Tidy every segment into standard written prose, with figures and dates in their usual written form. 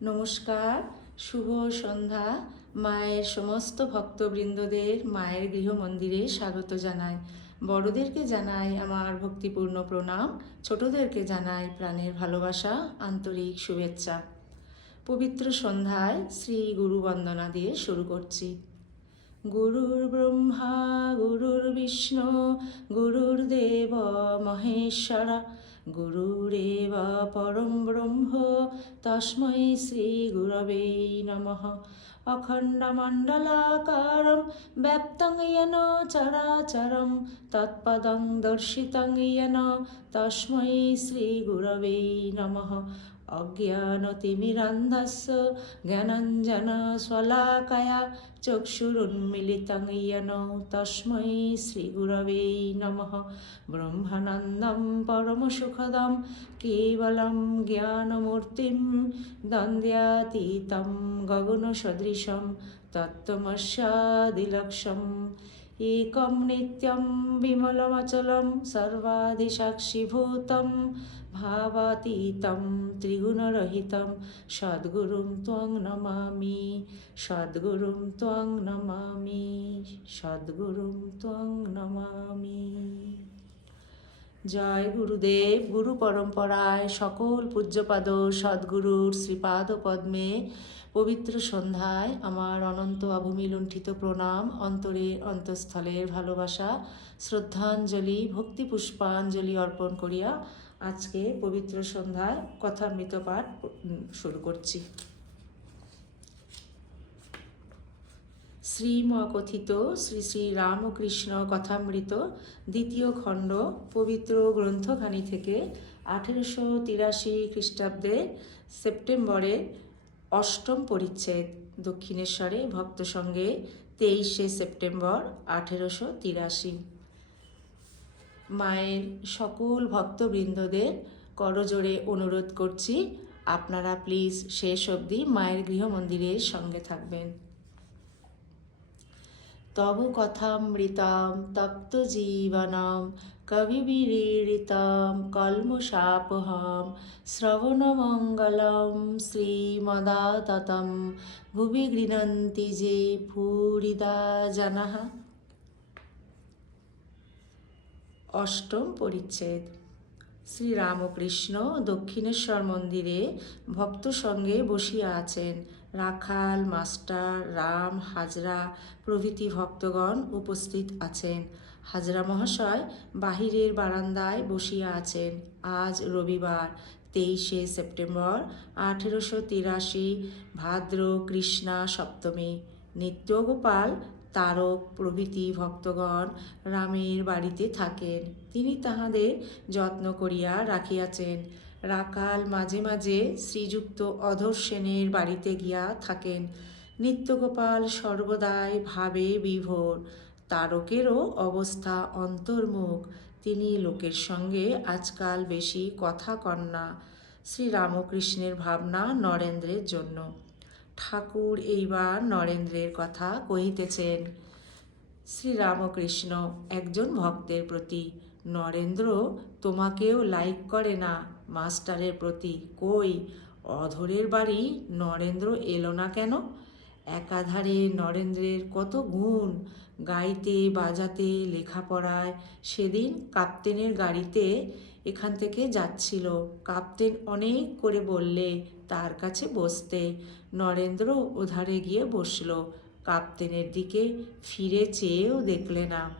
নমস্কার, শুভ সন্ধ্যা। মায়ের সমস্ত ভক্তবৃন্দদের মায়ের গৃহ মন্দিরে স্বাগত জানাই। বড়দেরকে জানাই আমার ভক্তিপূর্ণ প্রণাম, ছোটদেরকে জানাই প্রাণের ভালোবাসা, আন্তরিক শুভেচ্ছা। পবিত্র সন্ধ্যায় শ্রী গুরু বন্দনা দিয়ে শুরু করছি। গুরুর ব্রহ্মা গুরুর্বিষ্ণু গুরুর্দেব মহেশ্বরা গুরুরেব পরম ব্রহ্ম তস্मै শ্রী গুরবে নমঃ। অখণ্ডমণ্ডলাকারं ব্যাপ্तं येन চরাচরं তৎপদং দর্শিतं येन তস্मै শ্রী গুরবে নমঃ। অজ্ঞানতিমিরান্ধস্য জ্ঞানাঞ্জনশলাকয়া চক্ষুরুন্মিলিतं येन তস্मै শ্রীগুরবে নমঃ। ব্রহ্মানন্দं পরমসুখদं কেবलं জ্ঞানমূর্তিं দ্বন্দ্বাতীतं গগনসদৃশं তত্ত্বমস্যাদিলক্ষ্যम् एकं नित्यं विमलमचलं सर्वादिसाक्षिभूतं भावातीतं त्रिगुणरहितं सद्गुरुं त्वं नमामि, सद्गुरुं त्वं नमामि, सद्गुरुं त्वं नमामि। জয় গুরুদেব। গুরু পরম্পরায় সকল পূজ্যপাদ সদ্গুরুর শ্রীপাদ পদ্মে পবিত্র সন্ধ্যায় আমার অনন্ত অভূমি লুণ্ঠিত প্রণাম, অন্তরের অন্তঃস্থলের ভালোবাসা, শ্রদ্ধাঞ্জলি, ভক্তি পুষ্পাঞ্জলি অর্পণ করিয়া আজকে পবিত্র সন্ধ্যায় কথামৃত পাঠ শুরু করছি। শ্রীমকথিত শ্রী শ্রী রামকৃষ্ণ কথামৃত দ্বিতীয় খণ্ড পবিত্র গ্রন্থখানি থেকে 1883 খ্রিস্টাব্দের সেপ্টেম্বরের অষ্টম পরিচ্ছেদ। দক্ষিণেশ্বরে ভক্ত সঙ্গে 23শে সেপ্টেম্বর 1883। মায়ের সকল ভক্তবৃন্দদের করজোড়ে অনুরোধ করছি, আপনারা প্লিজ শেষ অবধি মায়ের গৃহ মন্দিরের সঙ্গে থাকবেন। তব কথামৃতাম তপ্ত জীবনম কবিবিরীড়িতম কল্মষাপহম শ্রবণমঙ্গলম শ্রীমদাততম ভুবি গৃণন্তি যে ভূরিদা জনাঃ। অষ্টম পরিচ্ছেদ। শ্রীরামকৃষ্ণ দক্ষিণেশ্বর মন্দিরে ভক্ত সঙ্গে বসিয়া আছেন। রাখাল, মাস্টার, রাম, হাজরা প্রভৃতি ভক্তগণ উপস্থিত আছেন। হাজরা মহাশয় বাহিরের বারান্দায় বসিয়া আছেন। আজ রবিবার 23শে সেপ্টেম্বর 1883 ভাদ্র কৃষ্ণা সপ্তমী। নিত্যগোপাল, তারক প্রভৃতি ভক্তগণ রামের বাড়িতে থাকেন। তিনি তাহাদের যত্ন করিয়া রাখিয়াছেন। রাখাল মাঝে মাঝে শ্রীযুক্ত অধর সেনের বাড়িতে গিয়া থাকেন। নিত্যগোপাল সর্বদাই ভাবে বিভোর। তারকেরও অবস্থা অন্তর্মুখ। তিনি লোকের সঙ্গে আজকাল বেশি কথা কন না। শ্রীরামকৃষ্ণের ভাবনা নরেন্দ্রের জন্য। ঠাকুর এইবার নরেন্দ্রের কথা কহিতেছেন। শ্রীরামকৃষ্ণ একজন ভক্তের প্রতি: নরেন্দ্র তোমাকেও লাইক করে না মাস্টারের প্রতি। কই অধরের বাড়ি নরেন্দ্র এলো না কেন? একাধারে নরেন্দ্রের কত গুণ, গাইতে বাজাতে লেখাপড়ায়। সেদিন কাপ্তেনের গাড়িতে এখান থেকে যাচ্ছিল। কাপ্তেন অনেক করে বললে তার কাছে বসতে। নরেন্দ্র ওধারে গিয়ে বসল। কাপ্তেনের দিকে ফিরে চেয়েও দেখলে না।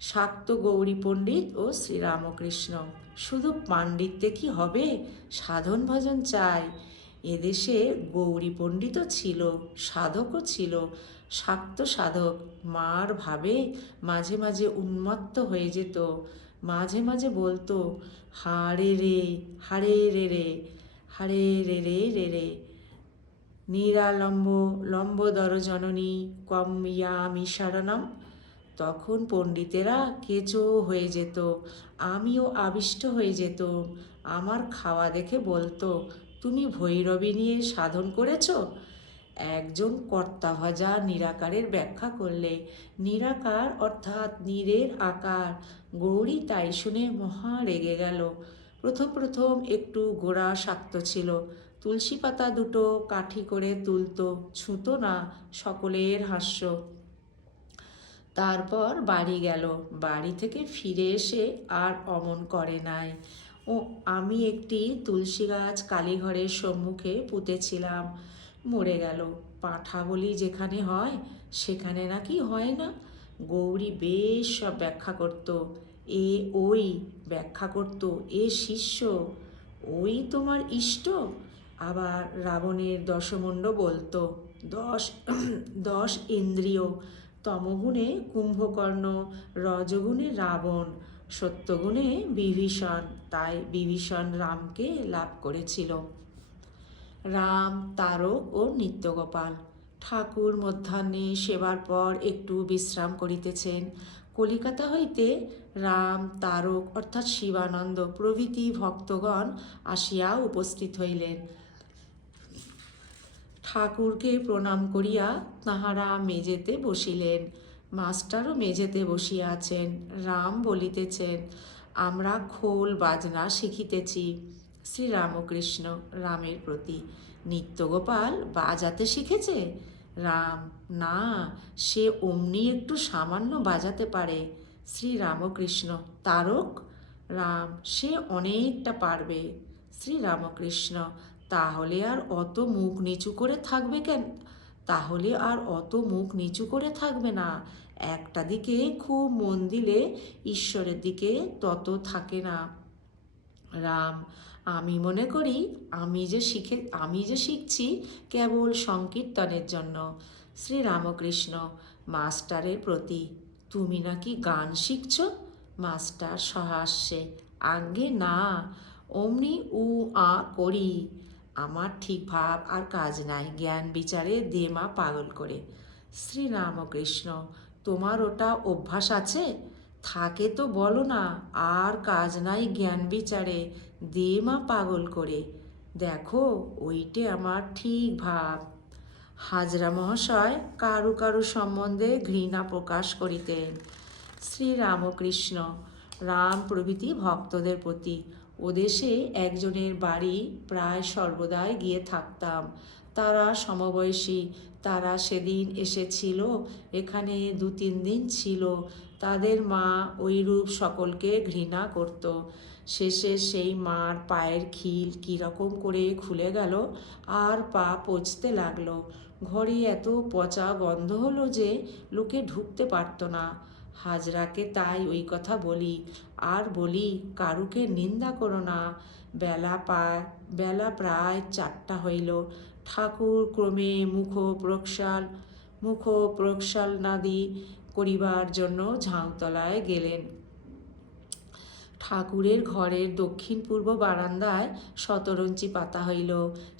শাক্ত গৌরী পণ্ডিত ও শ্রীরামকৃষ্ণ। শুধু পাণ্ডিত্যে কি হবে? সাধন ভজন চাই। এদেশে গৌরী পণ্ডিতও ছিল, সাধকও ছিল। শাক্ত সাধক। মার ভাবে মাঝে মাঝে উন্মত্ত হয়ে যেত। মাঝে মাঝে বলতো, হারে রে হারে রে রে, হারে রে রে রে রে, নিরালম্ব লম্বোদর জননী কম ইয়ামি শরণম। তখন পণ্ডিতেরা কেঁচো হয়ে যেত, আমিও আবিষ্ট হয়ে যেত। আমার খাওয়া দেখে বলতো, তুমি ভৈরবী নিয়ে সাধন করেছ? একজন কর্তাভাজা নিরাকারের ব্যাখ্যা করলে। নিরাকার অর্থাৎ নীরের আকার। গৌরী তাই শুনে মহা রেগে গেল। প্রথম প্রথম একটু গোড়া শাক্ত ছিল, তুলসী পাতা দুটো কাঠি করে তুলতো, ছুঁতো না, সকলের হাস্য। তারপর বাড়ি গেল, বাড়ি থেকে ফিরে এসে আর অমন করে নাই। ও আমি একটি তুলসী গাছ কালীঘরের সম্মুখে পুঁতেছিলাম, মরে গেল। পাঁঠা বলি যেখানে হয় সেখানে নাকি হয় না। গৌরী বেশ সব ব্যাখ্যা করত। এ ওই ব্যাখ্যা করত, এ শিষ্য, ওই তোমার ইষ্ট। আবার রাবণের দশমুণ্ড বলতো, দশ দশ ইন্দ্রিয়, তমগুণে কুম্ভকর্ণ, রজগুণে রাবণ, সত্যগুণে বিভীষণ, তাই বিভীষণ রামকে লাভ করেছিল। রাম, তারক ও নিত্যগোপাল। ঠাকুর মধ্যাহ্নে সেবার পর একটু বিশ্রাম করিতেছেন। কলিকাতা হইতে রাম, তারক অর্থাৎ শিবানন্দ প্রভৃতি ভক্তগণ আসিয়া উপস্থিত হইলেন। ঠাকুরকে প্রণাম করিয়া তাঁহারা মেজেতে বসিলেন। মাস্টারও মেঝেতে বসিয়া আছেন। রাম বলিতেছেন, আমরা খোল বাজনা শিখিতেছি। শ্রীরামকৃষ্ণ রামের প্রতি, নিত্যগোপাল বাজাতে শিখেছে? রাম, না, সে অমনি একটু সামান্য বাজাতে পারে। শ্রীরামকৃষ্ণ, তারক? রাম, সে অনেকটা পারবে। শ্রীরামকৃষ্ণ, তাহলে আর অত মুখ নিচু করে থাকবে কেন? তাহলে আর অত মুখ নিচু করে থাকবে না। একটা দিকে খুব মন দিলে ঈশ্বরের দিকে তত থাকে না। রাম, আমি মনে করি আমি যে শিখছি কেবল সংকীর্তনের জন্য। শ্রীরামকৃষ্ণ মাস্টারের প্রতি, তুমি নাকি গান শিখছ? মাস্টার সহাস্যে, আজ্ঞে না, অমনি উ আ করি। আমার ঠিক ভাব আর কাজ নাই, জ্ঞান বিচারে দেমা পাগল করে। শ্রীরামকৃষ্ণ, তোমার ওটা অভ্যাস আছে? থাকে তো বলো না, আর কাজ নাই জ্ঞান বিচারে দেমা পাগল করে। দেখো, ওইটে আমার ঠিক ভাব। হাজরা মহাশয় কারু কারু সম্বন্ধে ঘৃণা প্রকাশ করিতেন। শ্রীরামকৃষ্ণ রাম প্রভৃতি ভক্তদের প্রতি, ওদেশে একজনের বাড়ি প্রায় সর্বদাই গিয়ে থাকতাম। তারা সমবয়সী, তারা সেদিন এসেছিল, এখানে 2-3 দিন ছিল। তাদের মা ওইরূপ সকলকে ঘৃণা করত। শেষে সেই মার পায়ের খিল কীরকম করে খুলে গেল, আর পা পচতে লাগলো। ঘরে এত পচা গন্ধ হলো যে লোকে ঢুকতে পারত না। হাজরাকে তাই ওই কথা বলি, আর বলি কারুকে নিন্দা করো না। বেলা প্রায় 4টা হইল। ঠাকুর ক্রমে মুখ প্রক্ষালনাদি করিবার জন্য ঝাউতলায় গেলেন। ঠাকুরের ঘরের দক্ষিণ পূর্ব বারান্দায় শতরঞ্চি পাতা হইল।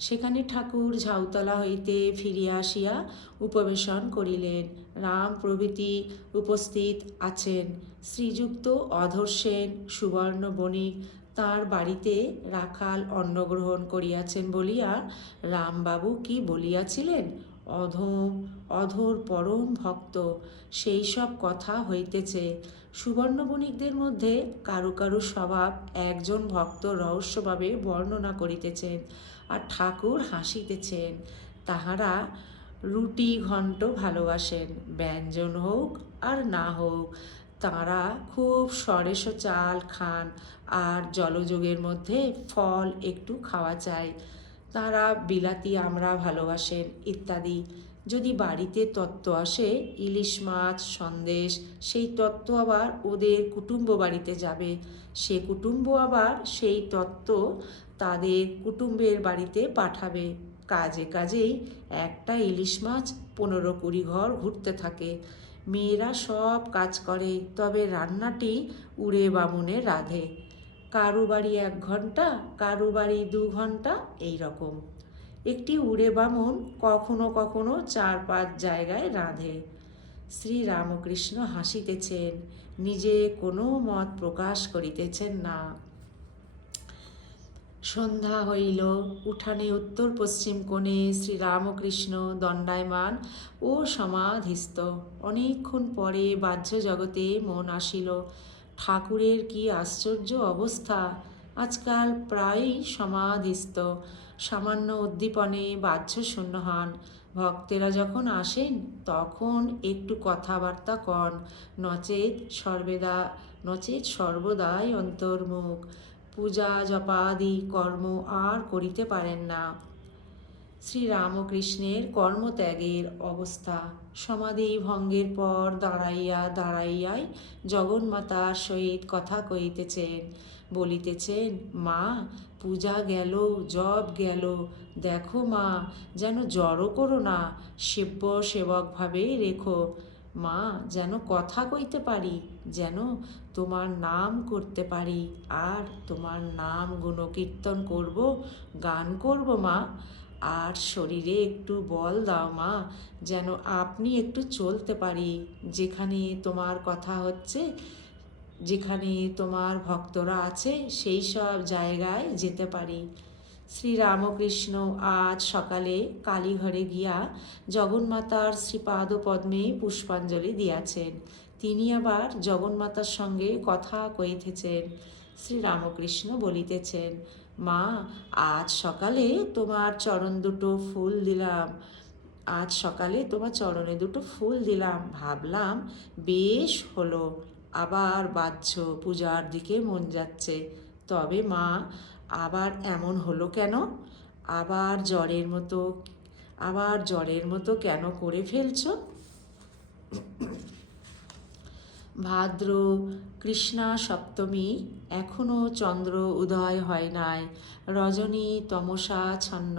সেখানে ঠাকুর ঝাউতলা হইতে ফিরিয়া আসিয়া উপবেশন করিলেন। রাম প্রভৃতি উপস্থিত আছেন। শ্রীযুক্ত অধর সেন, সুবর্ণ বণিক তাঁর বাড়িতে রাখাল অন্নগ্রহণ করিয়াছেন বলিয়া রামবাবু কি বলিয়াছিলেন? অধর পরম ভক্ত, সেই সব কথা হইতেছে। সুবর্ণ বণিকদের মধ্যে কারু কারু স্বভাব একজন ভক্ত রহস্যভাবে বর্ণনা করিতেছেন, আর ঠাকুর হাসিতেছেন। তাহারা রুটি ঘণ্ট ভালোবাসেন, ব্যঞ্জন হোক আর না হোক। তাঁরা খুব সরেস চাল খান, আর জলযোগের মধ্যে ফল একটু খাওয়া চাই। তাঁরা বিলাতি আমড়া ভালোবাসেন ইত্যাদি। যদি বাড়িতে তত্ত্ব আসে, ইলিশ মাছ, সন্দেশ, সেই তত্ত্ব আবার ওদের কুটুম্ব বাড়িতে যাবে। সে কুটুম্ব আবার সেই তত্ত্ব তাদের কুটুম্বের বাড়িতে পাঠাবে। কাজে কাজেই একটা ইলিশ মাছ 15-20 ঘর ঘুরতে থাকে। মেয়েরা সব কাজ করে, তবে রান্নাটি উড়ে বামুনে রাঁধে। কারু বাড়ি 1 ঘন্টা, কারু বাড়ি 2 ঘন্টা, এই রকম। একটি উড়ে বামুন কখনো কখনো 4-5 জায়গায় রাঁধে। শ্রীরামকৃষ্ণ হাসিতেছেন, নিজে কোনো মত প্রকাশ করিতেছেন না। সন্ধ্যা হইল। উঠানে উত্তর পশ্চিম কোণে শ্রীরামকৃষ্ণ দণ্ডায়মান ও সমাধিস্থ। অনেকক্ষণ পরে বাহ্য জগতে মন আসিল। ঠাকুরের কি আশ্চর্য অবস্থা! আজকাল প্রায়ই সমাধিস্থ। সামান্য উদ্দীপনে বাহ্য শূন্য হন। ভক্তেরা যখন আসেন তখন একটু কথাবার্তা কন, নচেত সর্বদাই অন্তর্মুখ। পূজা জপাদি কর্ম আর করিতে পারেন না। শ্রীরামকৃষ্ণের কর্মত্যাগের অবস্থা। সমাধি ভঙ্গের পর দাঁড়াইয়াই জগন্মাতার সহিত কথা কহিতেছেন, বলিতেছেন, মা, পূজা গেল, জপ গেল, দেখো মা, যেন জড়ো করো না, সেবক রেখো। মা, যেন কথা কইতে পারি, যেন তোমার নাম করতে পারি, আর তোমার নাম গুণকীর্তন করব, গান করব মা। আর শরীরে একটু বল দাও মা, যেন আপনি একটু চলতে পারি, যেখানে তোমার কথা হচ্ছে, যেখানে তোমার ভক্তরা আছে, সেই সব জায়গায় যেতে পারি। শ্রীরামকৃষ্ণ আজ সকালে কালীঘরে গিয়া জগন্মাতার শ্রীপাদ পদ্মে পুষ্পাঞ্জলি দিয়াছেন। তিনি আবার জগন্মাতার সঙ্গে কথা কইতেছেন। শ্রীরামকৃষ্ণ বলিতেছেন, মা, আজ সকালে তোমার চরণ দুটো ফুল দিলাম, আজ সকালে তোমার চরণে দুটো ফুল দিলাম, ভাবলাম বেশ হলো, আবার বাহ্য পূজার দিকে মন যাচ্ছে। তবে মা, আবার এমন হলো কেন? আবার জ্বরের মতো কেন করে ফেলছো? ভাদ্র কৃষ্ণা সপ্তমী, এখনও চন্দ্র উদয় হয় নাই, রজনী তমসাচ্ছন্ন।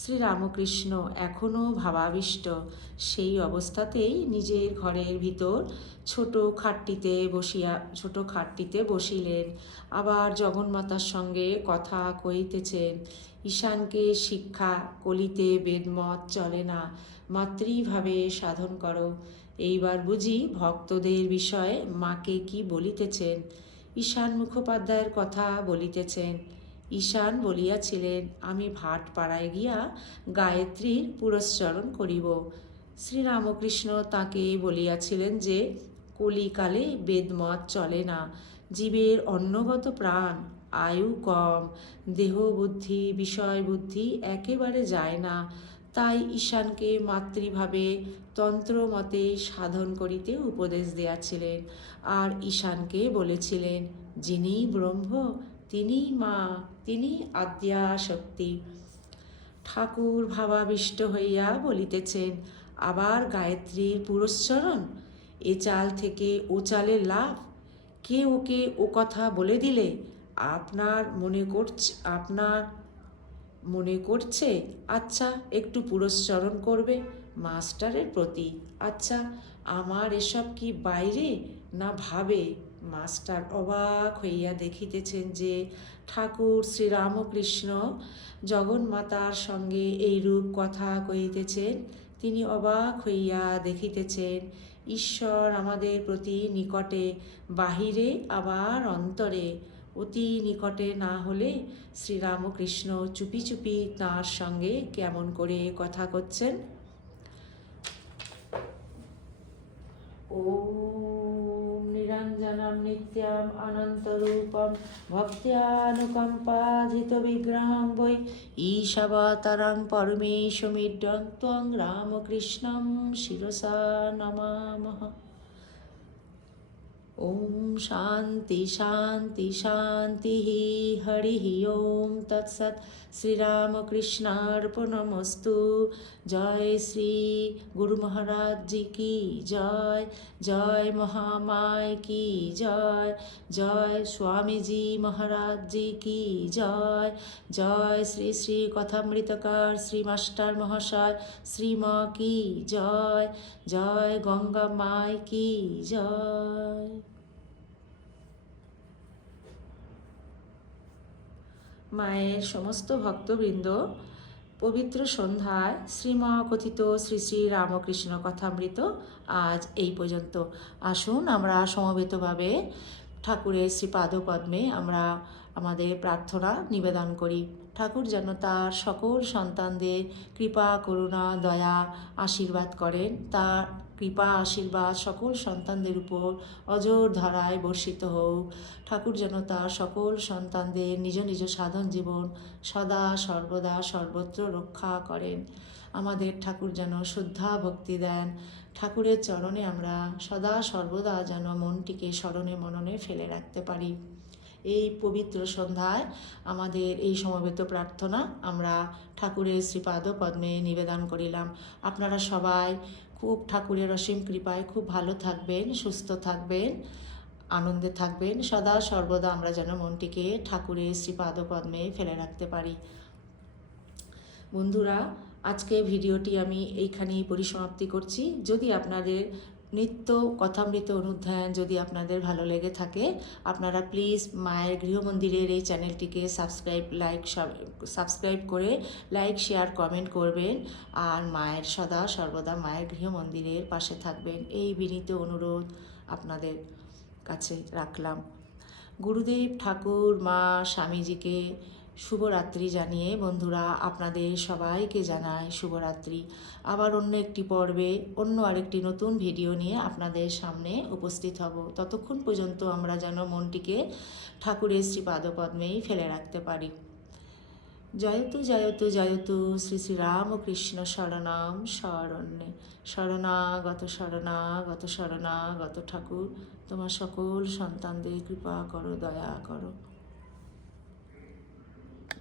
শ্রীরামকৃষ্ণ এখনও ভাবাবিষ্ট। সেই অবস্থাতেই নিজের ঘরের ভিতর ছোট খাটটিতে বসিলেন, আবার জগন্মাতার সঙ্গে কথা কইতেছেন। ঈশানকে শিক্ষা, কলিতে বেদমত চলে না, মাতৃভাবে সাধন করো। এইবার বুঝি ভক্তদের বিষয়ে মাকে কি বলিতেছেন? ঈশান মুখোপাধ্যায়ের কথা বলিতেছেন। ঈশান বলিয়াছিলেন, আমি ভাটপাড়ায় গিয়া গায়ত্রীর পুরস্চরণ করিব। শ্রীরামকৃষ্ণ তাকে বলিয়াছিলেন যে কলিকালে বেদমত চলে না, জীবের অন্নগত প্রাণ, আয়ু কম, দেহ বুদ্ধি বিষয় বুদ্ধি একেবারে যায় না, তাই ঈশানকে মাতৃভাবে তন্ত্রমতে সাধন করিতে উপদেশ দিয়াছিলেন। আর ঈশানকে বলেছিলেন, যিনি ব্রহ্ম, তিনি মা, তিনি আদ্যা শক্তি। ঠাকুর ভাবাবিষ্ট হইয়া বলিতেছেন, আবার গায়ত্রীর পুরস্চরণ, এ চাল থেকে ও চালের লাভ, কে ওকে ও কথা বলে দিলে? আপনার মনে করছে আচ্ছা একটু পুরস্চরণ করবে মাস্টারের প্রতি। আচ্ছা, আমার এসব কি বাইরে না ভাবে? মাস্টার অবাক হইয়া দেখিতেছেন যে ঠাকুর শ্রীরামকৃষ্ণ জগন্মাতার সঙ্গে এইরূপ কথা কহিতেছেন। তিনি অবাক হইয়া দেখিতেছেন ঈশ্বর আমাদের প্রতি নিকটে, বাহিরে আবার অন্তরে। অতি নিকটে না হলে শ্রীরামকৃষ্ণ চুপি চুপি তাঁর সঙ্গে কেমন করে কথা করছেন? ওম নিরঞ্জনম নিত্যম অনন্তরূপম ভক্ত্যানুকম্পাধিত বিগ্রহং বৈ ঈশাবতারং পরমেশমিড্যং ত্বং রামকৃষ্ণং শিরসা নমামঃ। ওম শান্তি শান্তি শান্তি, হরি ওম তৎসৎ। শ্রীরামকৃষ্ণার্পণমস্তু। জয় শ্রী গুরু মহারাজ জি কি জয়, জয় মহামায় কি জয়, জয় স্বামীজি মহারাজ জি কি জয়, জয় শ্রী শ্রী কথামৃতকার শ্রী মাস্টার মহাশয় শ্রীমা কি জয়, জয় গঙ্গা মায় কি জয়। মায়ের সমস্ত ভক্তবৃন্দ, পবিত্র সন্ধ্যায় শ্রীমকথিত শ্রী শ্রী রামকৃষ্ণ কথামৃত আজ এই পর্যন্ত। আসুন আমরা সমবেতভাবে ঠাকুরের শ্রীপাদপদ্মে আমরা আমাদের প্রার্থনা নিবেদন করি। ঠাকুর যেন তার সকল সন্তানদের কৃপা করুণা দয়া আশীর্বাদ করেন। তার কৃপা আশীর্বাদ সকল সন্তানদের উপর অজর ধারায় বর্ষিত হোক। ঠাকুর যেন তার সকল সন্তানদের নিজ নিজ সাধন জীবন সদা সর্বদা সর্বত্র রক্ষা করেন। আমাদের ঠাকুর যেন শ্রদ্ধা ভক্তি দেন। ঠাকুরের চরণে আমরা সদা সর্বদা যেন মনটিকে স্মরণে মননে ফেলে রাখতে পারি। এই পবিত্র সন্ধ্যায় আমাদের এই সমবেত প্রার্থনা আমরা ঠাকুরের শ্রীপাদ পদ্মে নিবেদন করিলাম। আপনারা সবাই খুব ঠাকুরের অসীম কৃপায় খুব ভালো থাকবেন, সুস্থ থাকবেন, আনন্দে থাকবেন। সদা সর্বদা আমরা যেন মনটিকে ঠাকুরের শ্রীপাদ পদ্মে ফেলে রাখতে পারি। বন্ধুরা, আজকে ভিডিওটি আমি এইখানেই পরিসমাপ্তি করছি। যদি আপনাদের নিত্য কথামৃত অনুধ্যান যদি আপনাদের ভালো লেগে থাকে, আপনারা প্লিজ মায়ের গৃহমন্দিরের এই চ্যানেলটিকে সাবস্ক্রাইব করে লাইক শেয়ার কমেন্ট করবেন। আর মায়ের সদা সর্বদা মায়ের গৃহমন্দিরের পাশে থাকবেন, এই বিনীত অনুরোধ আপনাদের কাছে রাখলাম। গুরুদেব ঠাকুর মা স্বামীজিকে শুভরাত্রি জানিয়ে বন্ধুরা আপনাদের সবাইকে জানাই শুভরাত্রি। আবার অন্য একটি পর্বে অন্য আরেকটি নতুন ভিডিও নিয়ে আপনাদের সামনে উপস্থিত হব। ততক্ষণ পর্যন্ত আমরা যেন মনটিকে ঠাকুরের শ্রীপাদপদ্মেই ফেলে রাখতে পারি। জয়তু জয়তু জয়তু শ্রী শ্রী রামকৃষ্ণ শরণাম শরণ্যে। শরণাগত শরণাগত শরণাগত ঠাকুর তোমার সকল সন্তানদের কৃপা করো, দয়া করো।